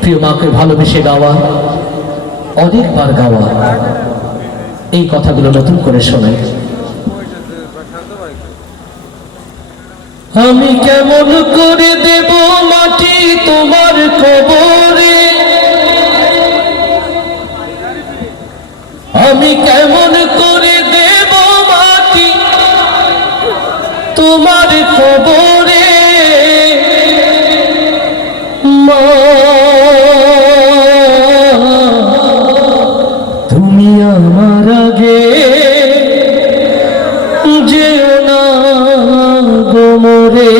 প্রিয় মাকে ভালোবেসে গাওয়া, অনেকবার গাওয়া, এই কথাগুলো নতুন করে শোনাই। আমি কেমন করে দেব মাটি তোমার কবরে, আমি কেমন করে দেব মাটি তোমার কবরে, মা তুমি আমার আগে যেও না গো মোরে।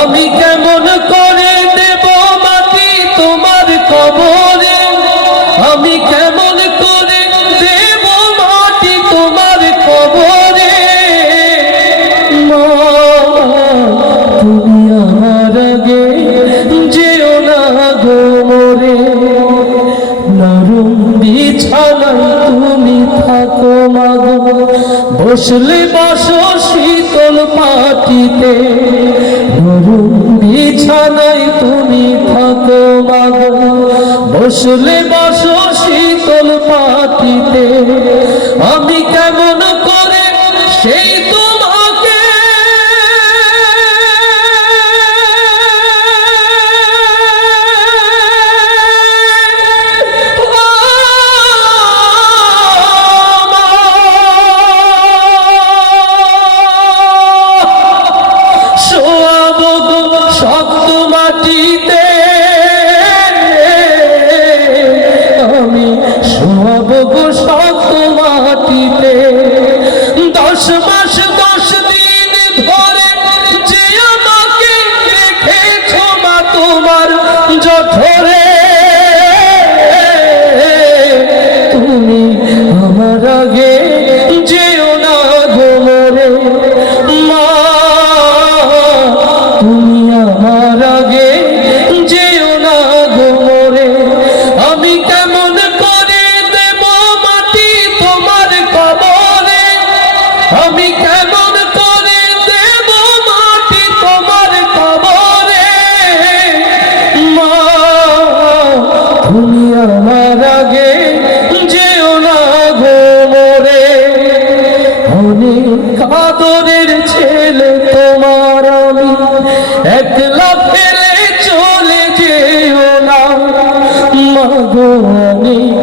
আমি কেমন করে দেব মাটি তোমার কবরে, আমি কেমন করে দেব মাটি তোমার কবরে, মা তুমি আমার আগে যেও না গো মোরে। নরম বিছানায় তুমি থাকো মাগো, বসলে বসো শীতল পাটিতে, নরম বিছানায় তুমি থাকো মাগো, বসলে বসো শীতল পাটিতে। আমি কেমন করে সেই তোমাকে শক্ত মাটিতে, আমি শোয়াব গো শক্ত মাটিতে। 10 মাস 10 দিন ধরে যে আমাকে রেখেছ মা তোমার জঠরে, তুমি আমার আগে যেও না গো মোরে, মা তুমি আমার আগে যেও না গো মোরে। আমি কেমন করে দেব মাটি তোমার কবরে, আমি কেমন করে দেব মাটি তোমার কবরে, মা তুমি আমার আগে যেও না গো মোরে। অনেক আদরের ছেলে তোমার আমি, একলা ফেলে চলে যেও না মা গো। অনেক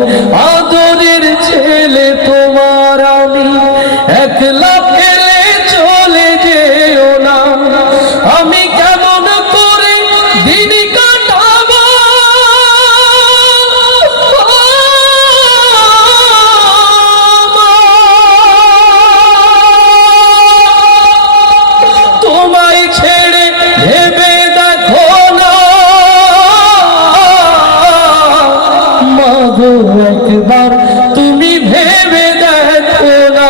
আদরের ছেলে তোমার আমি, একলা ফেলে চলে যেও না। আমি কেমন করে দিন কাটাবো, তোমায় ছেড়ে ভেবে দেখো না মা গো, একবার তুমি ভেবে দেখো না।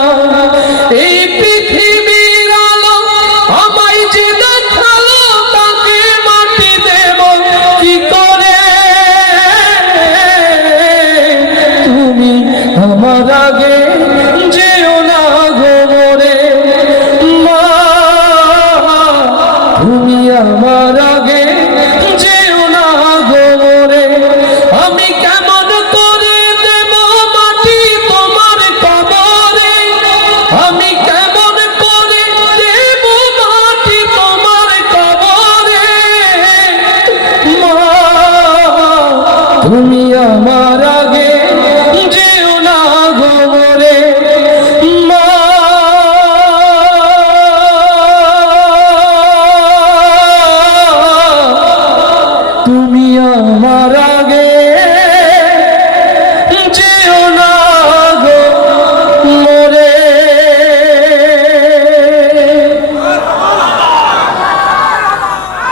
এই পৃথিবীর আলো আমায় যে দেখালো, তাকে মাটি দেব কি করে, তুমি আমার আগে যেও না গো মোরে, মা তুমি আমার